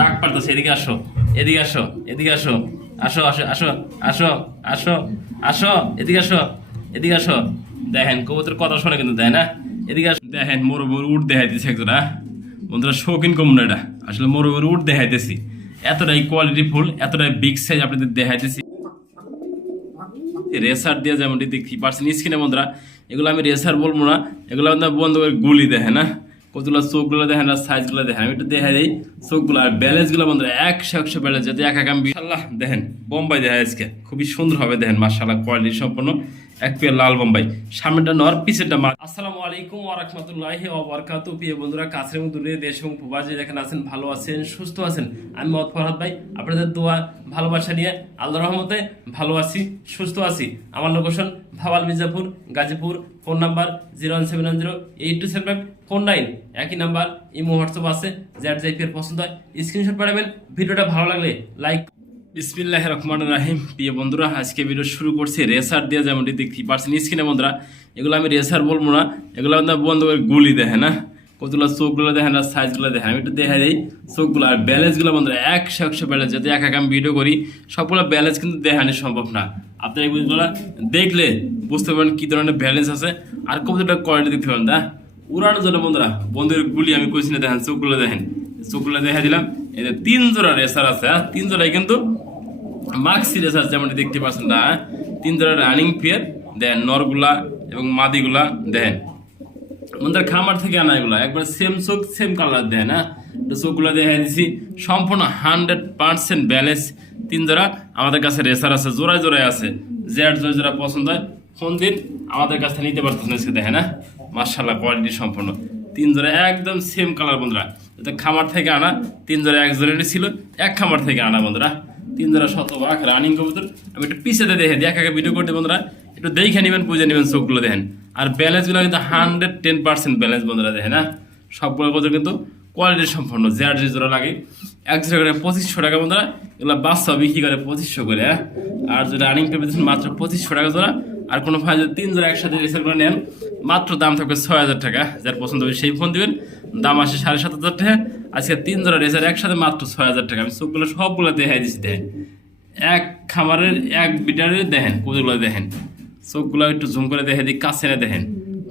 ডাক পারতেছে, এদিকে আসো, এদিকে আসো, এদিকে আসো, আসো আসো আসো আসো আসো আসো, এদিকে আসো, এদিকে আসো। দেখেন কবুতর কথা শোনে কিন্তু, দেয় না। এদিকে আসো, দেখেন মোরবর উঠ দেখাইতেছে একজন। হ্যাঁ বন্ধুরা, শৌখিন কমরা এটা আসলে মোরবর উঠ দেখাইতেছি। এতটাই কোয়ালিটি ফুল, এতটাই বিগ সাইজ আপনাদের দেখাইতেছি। রেসার দিয়ে যেমনটি দেখতে পারছেন স্ক্রিনে বন্ধুরা, এগুলো আমি রেসার বলবো না, এগুলো আপনার বন্ধু করে গুলি দেখে না। কতগুলো চোখগুলো দেখেন আর সাইজগুলো দেখেন, আমি একটু দেখাই দিই চোখগুলো আর ব্যালেন্সগুলো বন্ধুরা 100 ব্যালেন্স, যাতে এক আমি মাশাআল্লাহ দেখেন বোম্বাই দেখা আজকে খুবই সুন্দর হবে দেখেন মাশাআল্লাহ, কোয়ালিটি সম্পন্ন এক পেয়ার লাল বোম্বাই, সামনেটা নর পিছেরটা মা। আসসালামু আলাইকুম ওয়া রাহমাতুল্লাহি ওয়া বারাকাতুহু। প্রিয় বন্ধুরা, কাছের এবং দূরে, দেশ এবং প্রবাসী যেখানে আছেন, ভালো আছেন, সুস্থ আছেন, আমি মোহাম্মদ ফরহাদ ভাই আপনাদের দোয়া ভালোবাসা নিয়ে আল্লাহর রহমতে ভালো আছি, সুস্থ আছি। আমার location Bhawal Mirzapur, Gazipur. Phone number 01780827549, একই নাম্বার। ইমো হোয়াটসঅ্যাপ আছে, যার যাই পেয়ার পছন্দ হয় স্ক্রিনশট পাঠাবেন। ভিডিওটা ভালো লাগলে লাইক। বিসমিল্লাহির রহমানির রহিম। প্রিয় বন্ধুরা, আজকে ভিডিও শুরু করছি রেসার দিয়ে, যেমনটি দেখতে পারছেন স্ক্রিনে বন্ধুরা, এগুলো আমি রেসার বলবো না, এগুলো আপনার বন্ধু করে গুলি দেখে না। কতগুলো চোখগুলো দেখেন আর সাইজগুলো দেখেন, আমি একটু দেখা যাই চোখগুলো আর ব্যালেন্সগুলো বন্ধুরা 100 ব্যালেন্স, যাতে এক আমি ভিডিও করি সবগুলো ব্যালেন্স কিন্তু দেখানো সম্ভব না। আপনার এগুলো দেখলে বুঝতে পারবেন কি ধরনের ব্যালেন্স আছে আর কতটা কোয়ালিটি দেখতে পারেন। তা উড়ানোর জন্য বন্ধুরা বন্ধুর গুলি আমি কইছি না, দেখেন চোখগুলো দেখেন, চোখগুলো দেখা দিলাম। এই যে 3 জোড়া রেসার আছে, 3 জোড়াই কিন্তু মাক্সি রেসার, যেমনটি দেখতে পাচ্ছেন না। 3 জোড়া রানিং পেয়ার দেন, নরগুলা এবং মাদিগুলা দেখেন বন্ধুরা খামার থেকে আনা, এগুলা একবার সেম চোখ সেম কালার দেয় না। চোখগুলো দেখা দিচ্ছি সম্পূর্ণ 100% ব্যালেন্স। 3 জোড়া আমাদের কাছে রেসার আছে, জোড়ায় জোড়ায় আছে, যার জোড়া পছন্দ হয় ফোন দিন, আমাদের কাছে নিতে পারতেছেন আজকে দেখেন না। মাশাআল্লাহ কোয়ালিটি সম্পূর্ণ 3 জোড়া একদম সেম কালার বন্ধুরা। এটা খামার থেকে আনা 3 জোড়া, এক জোড়ারই ছিল, এক খামার থেকে আনা বন্ধুরা। 3 জোড়া শতভাগ রানিং কবুতর। আমি একটু পিছেতে দেখে দিই, একা ভিডিও করতে বন্ধুরা, একটু দেখে নেবেন, বুঝে নেবেন চোখগুলো দেখেন। আর ব্যালেন্সগুলো কিন্তু 110% ব্যালেন্স বন্ধুরা দেখেন না। সবগুলো কবুতর কিন্তু কোয়ালিটি সম্পন্ন, যার যে জোড়া লাগে। এক জোড়া করে 2500 টাকা বন্ধুরা, এগুলো বাচ্চা বিক্রি করে 2500 করে। আর যদি রানিং পেয়ে মাত্র 2500 টাকা জোড়া। আর কোনো ভাই যদি 3 জোড়া একসাথে রিসেল করে নেন, মাত্র দাম থাকবে 6000 টাকা। যার পছন্দ হবে সেই ফোন দিবেন, দাম আসে 7500 টাকা। আজকে 3 জোড়া রেসার একসাথে মাত্র 6000 টাকা। আমি চোখগুলো সবগুলো দেখাই দিচ্ছি দেখেন, এক খামারের এক বিটারের দেখেন কতগুলো দেখেন। চোখগুলো একটু জুম করে দেখে দিই, কাছে না দেখেন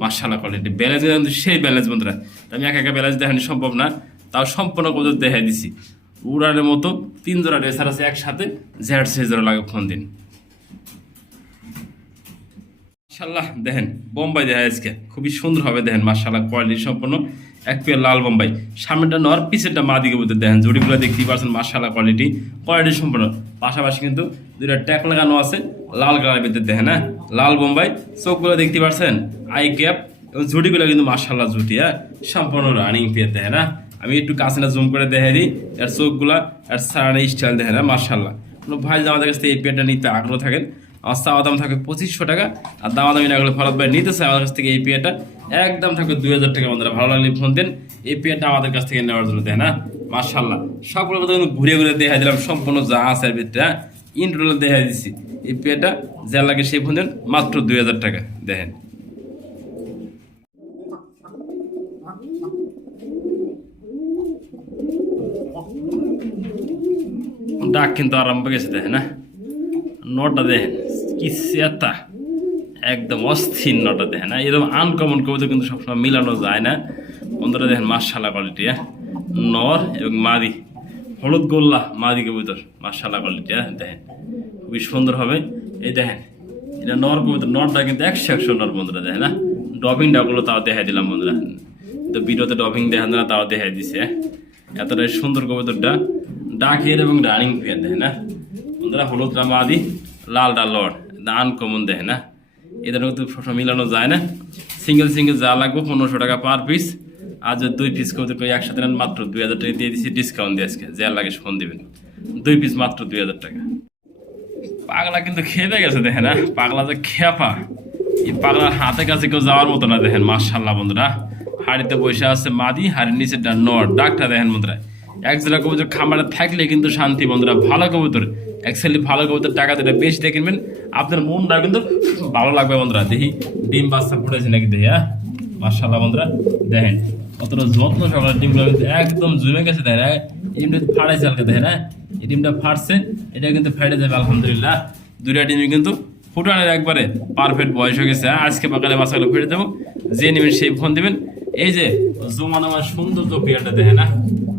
মাশাআল্লাহ কোয়ালিটি। ব্যালেন্স কিন্তু সেই ব্যালেন্স বন্ধুরা, আমি একা ব্যালেন্স দেখানো সম্ভব না, তাও সম্পূর্ণ কবুতর দেখাই দিছি। উড়ানের মতো 3 জোড়া রেসার আছে একসাথে, জ্যাড সেই জোড়া লাগে ফোন দিন। মাশাআল্লাহ দেখেন বোম্বাই দেখা আজকে খুবই সুন্দর হবে দেখেন মাশাআল্লাহ, কোয়ালিটি সম্পন্ন এক পেয়ার লাল বোম্বাই, সামনেটা নর পিছেরটা মা দিকে বলতে দেখেন। জুড়িগুলো দেখতেই পাচ্ছেন মাশাআল্লাহ, কোয়ালিটি সম্পন্ন। পাশাপাশি কিন্তু 2টা ট্যাগ লাগানো আছে লাল কালারের ভিতরে দেখেন না, লাল বোম্বাই। চোখগুলো দেখতে পাচ্ছেন আই ক্যাপ, এবং জুটিগুলো কিন্তু মাশাআল্লাহ জুটি, সম্পূর্ণ রানিং পেয়ার দেখেন না। আমি একটু কাছে না জুম করে দেখাই দিই, এর চোখগুলা আর সারানি স্টাইল দেখেন না মাশাআল্লাহ। কোনো ভাই আমাদের কাছ থেকে এই পেয়ারটা নিতে আগ্রহ থাকেন, আমার চাওয়া দাম থাকবে 2500 টাকা। আর দামাদামি না করলে ফরহাদ ভাই নিতে চাই আমাদের কাছ থেকে এই পেয়ারটা, একদম থাকবে 2000 টাকা বন্ধুরা। ভালো লাগলে ফোন দেন, এই পেয়ারটা আমাদের কাছ থেকে নেওয়ার জন্য দেয় না মাশাআল্লাহ। সবগুলো কথা কিন্তু ঘুরে ঘুরে দেখাই দিলাম, সম্পূর্ণ যা আছে এর ভিতরে ইন্ট্রোলে দেখাই দিচ্ছি। এই পেয়ারটা যা লাগে সেই ফোন দেন, মাত্র 2000 টাকা দেখেন। ডাক কিন্তু আরম্ভ গেছে দেখেন না, নটা দেখেন কি চেতা, একদম অস্থির নটা দেখেন না। এরকম আনকমন কবুতর কিন্তু সবসময় মিলানো যায় না বন্ধুরা দেখেন মাশাআল্লাহ কোয়ালিটি। নর এবং মাদি, হলুদ গোল্লা মাদি কবুতর, মাশাআল্লাহ কোয়ালিটি দেখেন খুবই সুন্দর হবে। এই দেখেন এটা নর কবুতর, নরটা কিন্তু 100 নর বন্ধুরা দেখেন না। ডবিং ডাকগুলো তাও দেখাই দিলাম বন্ধুরা, তো ভিডিওতে ডবিং দেখান না, তাও দেখাই দিছে। এতটাই সুন্দর কবুতরটা, ডাকের এবং রানিং পেয়ার দেখেন না বন্ধুরা। হলুদটা মাদি, লালটা লর্ড, আনকমন দেখে না। এদের কিন্তু সবসময় মিলানো যায় না। সিঙ্গেল যা লাগবে 1500 টাকা পার পিস। আর যদি 2 পিস কবুতর একসাথে নেন, মাত্র 2000 টাকা দিয়ে দিচ্ছি ডিসকাউন্ট দিয়ে। আজকে যা লাগে ফোন দিবেন, 2 পিস মাত্র 2000 টাকা। পাগলা কিন্তু খেপে গেছে দেখেন না, পাগলা যে খেপা, এই পাগলার হাতে কাছে কেউ যাওয়ার মতো না দেখেন মাশাআল্লাহ বন্ধুরা। হাড়িতে বসে আছে মাদি, হাড়ির নিচে নর, ডাকটা দেখেন বন্ধুরা। এক জোড়া কবুতর খামারে থাকলে কিন্তু শান্তি বন্ধুরা। ভালো কবুতর অ্যাকচুয়ালি, ভালো কবুতর টাকা দিলে বেশি দিয়ে কিনবেন, আপনার মনটা কিন্তু ভালো লাগবে বন্ধুরা। দেখি ডিম বাচ্চা ফুটেছে নাকি দেখি, মাশাআল্লাহ বন্ধুরা দেখেন কতটা যত্ন সকালে ডিমগুলো কিন্তু একদম জমে গেছে দেখেন। এই ডিমটা ফাটাইছে হালকা দেখেন। এই ডিমটা ফাটছে, এটা কিন্তু ফেটে যাবে আলহামদুলিল্লাহ। দুইটা ডিমই কিন্তু ফুটানোর একবারে পারফেক্ট বয়স হয়ে গেছে। আজকে বাকালে বাচ্চাগুলো ফেটে দেবো, যে নেবেন সেই ফোন দেবেন। এই যে জমানামার সুন্দর পেয়ারটা দেখে না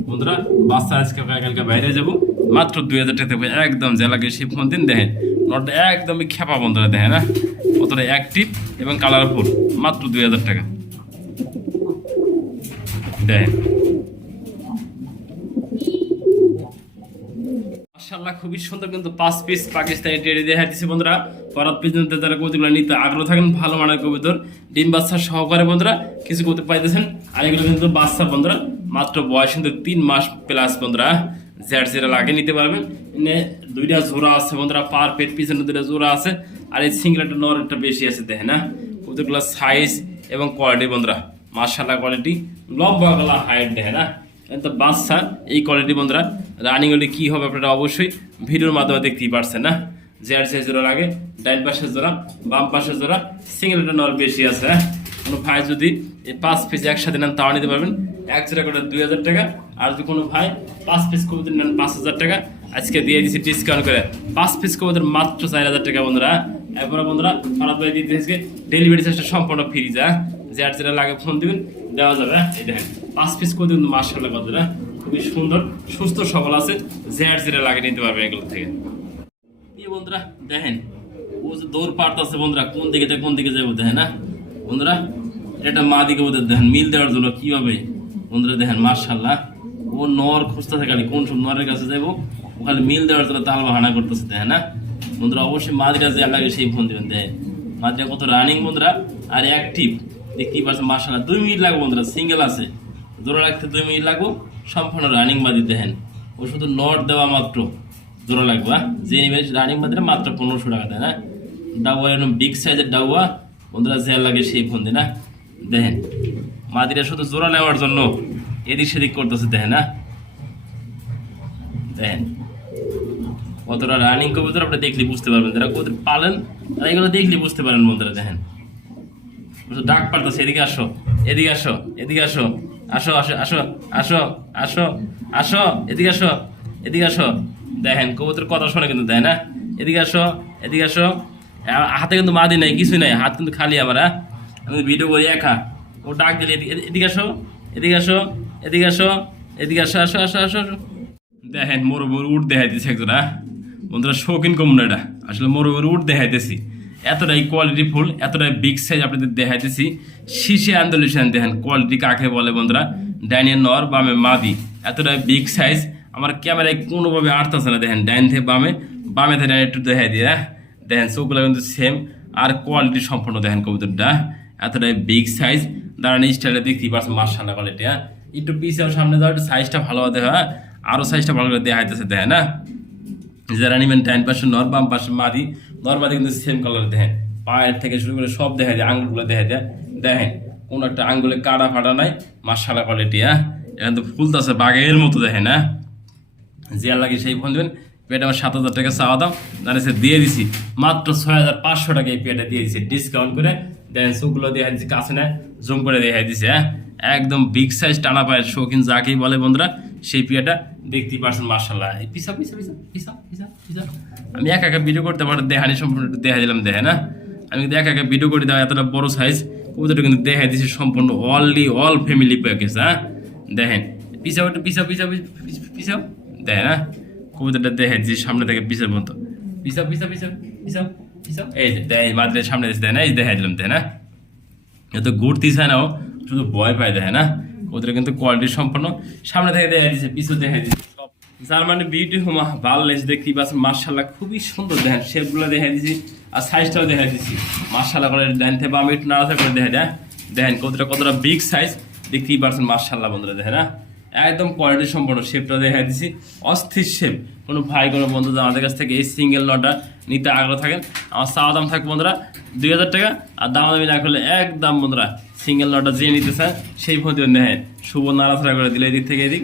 বন্ধুরা, বাচ্চা আজকে কালকে বাইরে যাবো, মাত্র 2000 টাকা দেবো একদম। যে লাগে সেই ফোন দিন দেখেন, নটটা একদমই খেপা বন্ধুরা দেখে না, কতটা অ্যাক্টিভ এবং কালারফুল, মাত্র 2000 টাকা দেখেন। মাশাআল্লাহ খুবই সুন্দর কিন্তু 5 পিস পাকিস্তানি টেডি দেখা দিচ্ছি বন্ধুরা। পরাত পর্যন্ত যারা কবুতরগুলো নিতে আগ্রহ থাকেন, ভালো মানের কবুতর ডিম বাচ্চা সহকারে বন্ধুরা কিছু করতে পাইতেছেন। আর এগুলো কিন্তু বাচ্চা বন্ধুরা, মাত্র বয়স কিন্তু 3 মাস প্লাস বন্ধুরা। যেটা লাগে নিতে পারবেন। দুইটা জোড়া আছে বন্ধুরা, পার পেট পিছনে দুইটা জোড়া আছে। আর এই সিঙ্গেলটা নরটা বেশি আছে দেখেন না। কবুতরগুলো সাইজ এবং কোয়ালিটি বন্ধুরা মাশাআল্লাহ, কোয়ালিটি লম্বা গলা হাইট দেখেন না। তো বাচ্চা এই কোয়ালিটি বন্ধুরা, রানিং হলে কি হবে আপনারা অবশ্যই ভিডিওর মাধ্যমে দেখতেই পারছেন না। যে জোড়া লাগে, ডাইন পাশের জোড়া, বাম পাশের জোড়া, সিঙ্গেলটা নর বেশি আছে। কোনো ভাই যদি এই 5 পিস একসাথে নেন তাও নিতে পারবেন। এক জোড়া করে 2000 টাকা। আর যদি কোনো ভাই 5 পিস কবুতর নেন 5000 টাকা। আজকে দিয়ে দিচ্ছি ডিসকাউন্ট করে 5 পিস কবুতর মাত্র 4000 টাকা বন্ধুরা। এরপরে বন্ধুরা ফারাদ ভাই দিয়ে দিয়েছে ডেলিভারি চার্জটা সম্পূর্ণ ফ্রি। যেটা লাগে ফোন দিবেন, দেওয়া যাবে। এই দেখেন 5 পিস কবুতর কিন্তু মাশাআল্লাহ বন্ধুরা খুবই সুন্দর, সুস্থ সবল আছে। যেটা লাগে নিতে পারবেন এগুলো থেকে। এই বন্ধুরা দেখেন, ও যে দৌড় পাড়তেছে বন্ধুরা, কোন দিকে যাবো দেখেন না বন্ধুরা। এটা মা দিকে বোধ দেখেন মিল দেওয়ার জন্য কিভাবে বন্ধুরা দেখেন মাশাআল্লাহ। ও নর খুঁজতেছে খালি কোন সব নরের কাছে যাবো, ও খালি মিল দেওয়ার জন্য তাল বাহানা করতেছে দেখেন না বন্ধুরা। অবশ্যই মাদিরা যে লাগে সেই ফোন দিবেন দেখেন। মাদিরা কত রানিং বন্ধুরা আর অ্যাক্টিভ দেখতেই পাচ্ছেন মাশাআল্লাহ। 2 মিনিট লাগবে বন্ধুরা, সিঙ্গেল আছে, জোড়া রাখতে 2 মিনিট লাগবে। সম্পূর্ণ রানিং মাদি দেখেন। ও শুধু নট দেওয়া মাত্র জোড়া লাগবে। যে নিবে রানিং মাদিরা মাত্র 1500 টাকা দেয় না। ডাউয়া এরকম বিগ সাইজের ডাউয়া বন্ধুরা, যে লাগে সেই ফোন দেয় না। দেখেন মাদিরা শুধু জোড়া নেওয়ার জন্য এদিক সেদিক করতেছে দেখেন না। দেখেন কতটা রানিং কবুতর আপনি দেখলে বুঝতে পারবেন, যারা কবুতর পালেন তারা এগুলো দেখলে বুঝতে পারেন বন্ধুরা। দেখেন ডাক পাল্টাছে, এদিকে আসো, এদিকে আসো, এদিকে আসো, আসো আসো আসো আসো আসো আসো, এদিকে আসো, এদিকে আসো। দেখেন কবুতর কথা শোনে কিন্তু দেয় না। এদিকে আসো, এদিকে আসো। হাতে কিন্তু মাদি নাই, কিছুই নাই, হাত কিন্তু খালি আমার। আমি ভিডিও করি একা, ও ডাক দিলে এদিকে আসো, এদিকে আসো, এদিকে আসো, এদিকে আসো, আসো আসো আসো। দেখেন মোরবর উঠ দেখাইতেছি একজন বন্ধুরা, শৌখিন কমনা এটা আসলে মোরবর উঠ দেখাইতেছি। এতটাই কোয়ালিটি ফুল, এতটাই বিগ সাইজ আপনাদের দেখাইতেছি। শীষে আন্দোলন দেখেন কোয়ালিটি কাকে বলে বন্ধুরা। ডাইনের নর, বামে মাদি, এতটাই বিগ সাইজ। আমার ক্যামেরায় কোনোভাবে আটতেছে না। দেখেন ডাইন থেকে বামে, বামে থেকে একটু দেখাই দিয়ে দেখেন চোখগুলো কিন্তু সেম আর কোয়ালিটি সম্পূর্ণ দেখেন কবুতরটা এতটাই বিগ সাইজ। দাঁড়ানি স্টাইলে দেখতেই পাচ্ছেন মাশাআল্লাহ কোয়ালিটি। একটু পিছিয়ে সামনে যাওয়া, একটু সাইজটা ভালো দেখা, আরও সাইজটা ভালো করে দেখাইতেছে দেখেন না। যারা নিবেন ডাইন পাশে নর, বাম পাশে মাদি। নর মাদি কিন্তু সেম কালার দেখেন, পায়ের থেকে শুরু করে সব দেখা যায়, আঙুলগুলো দেখা যায়। দেখেন কোনো একটা আঙুলে কাটা ফাটা নাই, মাশাআল্লাহ কোয়ালিটি। এখন তো ফুলতেছে বাঘের মতো দেখেন না। যে লাগে সেই ফোন দেবেন। পেট আমার 7000 টাকা চাওয়া দাম, জানিস দিয়ে দিছি মাত্র 6500 টাকা এই পেটে দিয়ে দিছি ডিসকাউন্ট করে। দেখেন চোখগুলো দেখা দিচ্ছি, কাছে না জুম করে দেখা দিছি। একদম বিগ সাইজ টানা পায়ের শৌখিন যাকেই বলে বন্ধুরা, সেই পেয়াটা দেখতেই পারছেন মাশাআল্লাহ। পিছা পিছা পিছা পিছা পিছা পিছা। আমি একা ভিডিও করতে পারি, দেখানি সম্পূর্ণ দেখা দিলাম দেখে না। আমি কিন্তু একা ভিডিও করে দেওয়া, এতটা বড় সাইজ কবুতরটা কিন্তু দেখা দিচ্ছি সম্পূর্ণ অল ফ্যামিলি প্যাকেজ। দেখেন পিছাও, একটু পিছাও পিছাও পিছাও দেখেন না। কবুতরটা দেখা দিচ্ছি সামনে থেকে পিছের মতো, পিছাও পিছাও পিছাও পিছাও পিছাও। এই যে দেখ মাত্রের সামনে দেয় না, এই দেখা দিলাম দেয় না। এত ঘুরতে চায় না, শুধু ভয় পায় দেখে না। ওদের কিন্তু কোয়ালিটি সম্পন্ন, সামনে থেকে দেখা দিচ্ছে, পিছু দেখা দিচ্ছে সব। জার্মানি বিউটি হোমা ভাললেস দেখতেই পাচ্ছেন মাশাআল্লাহ, খুবই সুন্দর দেখেন। শেপগুলো দেখা দিচ্ছি আর সাইজটাও দেখা দিচ্ছি মাশাআল্লাহ করে। ডাইন থেকে বামে একটু নাড়াচাড়া করে দেখা যায়। দেখেন কতটা বিগ সাইজ দেখতেই পাচ্ছেন মাশাআল্লাহ বন্ধুরা দেখেন না। একদম কোয়ালিটি সম্পন্ন, শেপটা দেখা দিচ্ছি অস্থির শেপ। কোনো ভাই কোনো বন্ধু আমাদের কাছ থেকে এই সিঙ্গেল নটা নিতে আগ্রহ থাকেন, আমার চাওয়া দাম থাকবে বন্ধুরা 2000 টাকা। আর দামাদামি না করলে একদম বন্ধুরা সিঙ্গেল নটা যে নিতে চান সেই ফোন দেবেন। দেখেন শুভ নাড়াচাড়া করে দিলে এদিক থেকে এদিক,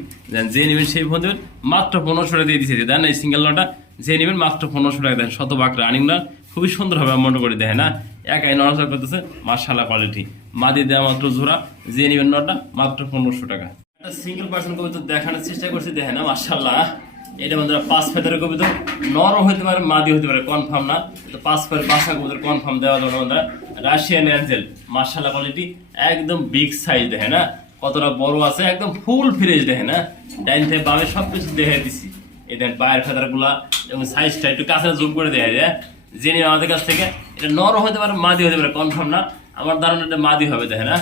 যে নেবেন সেই ফোন দেবেন মাত্র 1500 টাকা দিয়ে দিচ্ছে। দেন এই সিঙ্গেল নটা যে নেবেন মাত্র 1500 টাকা দেন। শতভাগ রানিং না, খুবই সুন্দর হবে মনে করে দেখে না, একাই নড়াচড়া করতেছে, মাশাআল্লাহ কোয়ালিটি। মাদি দেওয়া মাত্র জোড়া, যে নেবেন নটা মাত্র 1500 টাকা। একটা সিঙ্গেল পার্সন কবিতা দেখানোর চেষ্টা করছি, দেখে না মাশাআল্লাহ। এটা বন্ধুরা 5 ফেদারের কবিতা, নরও হতে পারে মাদি হতে পারে, কনফার্ম না, তো 5 ফেদার বাসা কবিতার কনফার্ম দেওয়া যাবে বন্ধুরা। রাশিয়ান অ্যাঞ্জেল, মাশাআল্লাহ কোয়ালিটি, একদম বিগ সাইজ দেখে না, কতটা বড় আছে, একদম ফুল ফ্রেশ দেখে না। ডাইন থেকে বামে সবকিছু দেখে দিছি। এই দেখেন পায়ের ফেদার গুলা এবং সাইজটা একটু কাছে জুম করে দেখা যায়। জেনে আমাদের কাছ থেকে এটা নরম হতে পারে মাদি হতে পারে, কনফার্ম না, আমার ধারণা এটা মাদি হবে দেখে না।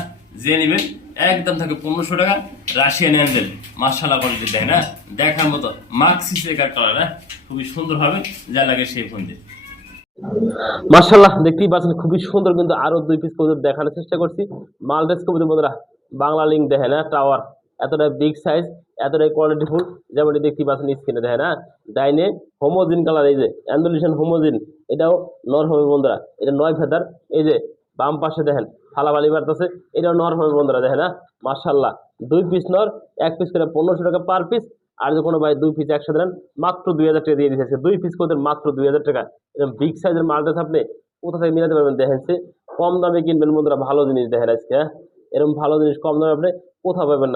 যে নিবেন একদম থাকে 1500 টাকা। রাশিয়ান অ্যাঞ্জেল, মাশাআল্লাহ কোয়ালিটি দেখে না, দেখার মতো মাক্সি চেকার কালার, হ্যাঁ খুবই সুন্দর হবে, যা লাগে সেই ফোন দিয়ে। মাশাআল্লাহ দেখতেই পাচ্ছেন খুবই সুন্দর, কিন্তু আরো 2 পিস কবুতর দেখানোর চেষ্টা করছি। মালটেস কবুতর বন্ধুরা, বাংলা লিঙ্ক দেখে না, টাওয়ার, এতটাই বিগ সাইজ, এতটাই কোয়ালিটিফুল, যেমনটি দেখতেই পাচ্ছেন স্ক্রিনে দেখে না। ডাইনে হোমোজিন কালার, এই যে অ্যান্ডোলিশন হোমোজিন, এটাও নর হবে বন্ধুরা। এটা 9 ফেদার, এই যে বাম পাশে দেখেন ফালাবালি বাড়তেছে, এটাও নর হবে বন্ধুরা দেখে না। মাশাআল্লাহ 2 পিস নর, 1 পিস করে 1500 টাকা পার পিস। আর যে কোনো ভাই 2 পিস একসাথে দেন মাত্র 2000 টাকা দিয়ে দিচ্ছে। 2 পিস করে মাত্র 2000 টাকা। এরকম বিগ সাইজের মালটা আপনি কোথা থেকে মিলাতে পারবেন দেখেন, কম দামে কিনবেন বন্ধুরা, ভালো জিনিস দেখেন আজকে, হ্যাঁ এরকম ভালো জিনিস কম দামে আপনি কোথাও পাবেন না।